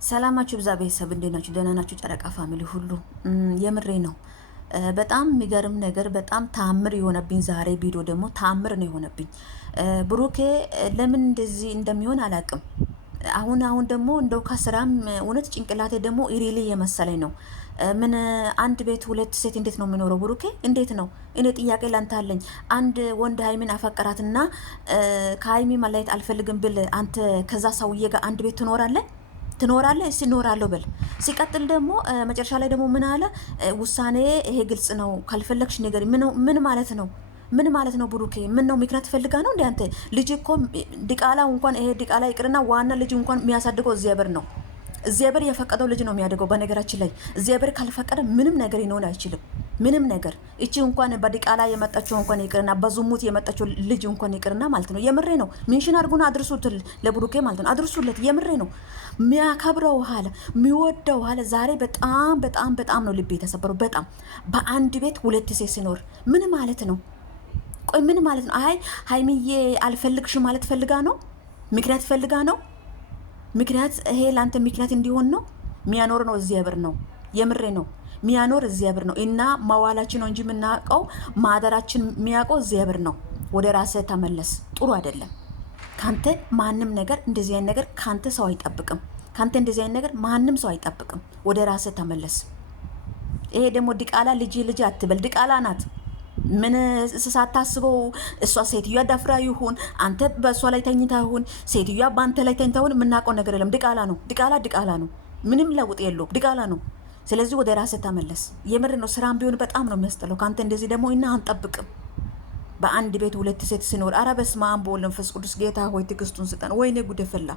ሰላማችሁ ብዛ ቤተሰብ እንዴት ናችሁ? ደህና ናችሁ? ጨረቃ ፋሚሊ ሁሉ የምሬ ነው። በጣም የሚገርም ነገር በጣም ታምር የሆነብኝ ዛሬ ቪዲዮ ደግሞ ታምር ነው የሆነብኝ። ብሩኬ ለምን እንደዚህ እንደሚሆን አላቅም። አሁን ደግሞ እንደው ከስራም እውነት ጭንቅላቴ ደግሞ ኢሪሊ የመሰለኝ ነው። ምን አንድ ቤት ሁለት ሴት እንዴት ነው የሚኖረው? ብሩኬ እንዴት ነው? እኔ ጥያቄ ላንተ አለኝ። አንድ ወንድ ሀይሚን አፈቀራትና ከሀይሚ መለየት አልፈልግም ብል አንተ ከዛ ሰውዬ ጋር አንድ ቤት ትኖራለህ? እስቲ እኖራለሁ በል። ሲቀጥል ደግሞ መጨረሻ ላይ ደግሞ ምን አለ? ውሳኔ ይሄ ግልጽ ነው፣ ካልፈለግሽ ነገር ምን ማለት ነው? ምን ማለት ነው? ብሩኬ ምን ነው ምክንያት ፈልጋ ነው እንዴ? አንተ ልጅ እኮ ዲቃላ እንኳን ይሄ ዲቃላ ይቅርና ዋና ልጅ እንኳን የሚያሳድገው እግዚአብሔር ነው። እግዚአብሔር የፈቀደው ልጅ ነው የሚያደገው። በነገራችን ላይ እግዚአብሔር ካልፈቀደ ምንም ነገር ሊሆን አይችልም። ምንም ነገር እቺ እንኳን በዲቃላ የመጣችው እንኳን ይቅርና በዝሙት የመጣችው ልጅ እንኳን ይቅርና ማለት ነው። የምሬ ነው። ሜንሽን አድርጉና አድርሱት ለብሩኬ ማለት ነው። አድርሱለት። የምሬ ነው። የሚያከብረው ሀለ የሚወደው ሀለ ዛሬ በጣም በጣም በጣም ነው ልቤ የተሰበረው። በጣም በአንድ ቤት ሁለት ሴት ሲኖር ምን ማለት ነው? ቆይ ምን ማለት ነው? አይ ሀይሚዬ አልፈልግሽ ማለት ፈልጋ ነው? ምክንያት ፈልጋ ነው? ምክንያት ይሄ ላንተ ምክንያት እንዲሆን ነው? የሚያኖር ነው እግዚአብሔር ነው። የምሬ ነው። ሚያኖር እግዚአብሔር ነው። እና መዋላችን ነው እንጂ የምናውቀው ማደራችን የሚያውቀው እግዚአብሔር ነው። ወደ ራስህ ተመለስ። ጥሩ አይደለም። ካንተ ማንም ነገር እንደዚህ አይነት ነገር ካንተ ሰው አይጠብቅም። ካንተ እንደዚህ አይነት ነገር ማንም ሰው አይጠብቅም። ወደ ራስህ ተመለስ። ይሄ ደግሞ ዲቃላ ልጅ አትበል። ዲቃላ ናት። ምን ሳታስበው እሷ ሴትዮዋ ደፍራ ይሁን አንተ በእሷ ላይ ተኝታ ይሁን ሴትዮዋ በአንተ ላይ ተኝታ ይሁን የምናውቀው ነገር የለም። ዲቃላ ነው። ዲቃላ ነው። ምንም ለውጥ የለውም። ዲቃላ ነው። ስለዚህ ወደ ራስህ ተመለስ። የምር ነው። ስራም ቢሆን በጣም ነው የሚያስጠላው። ካንተ እንደዚህ ደግሞ እና አንጠብቅም። በአንድ ቤት ሁለት ሴት ሲኖር፣ አረ በስመ አብ ወወልድ ወመንፈስ ቅዱስ። ጌታ ሆይ ትዕግስቱን ስጠን። ወይኔ ጉድ ፈላ።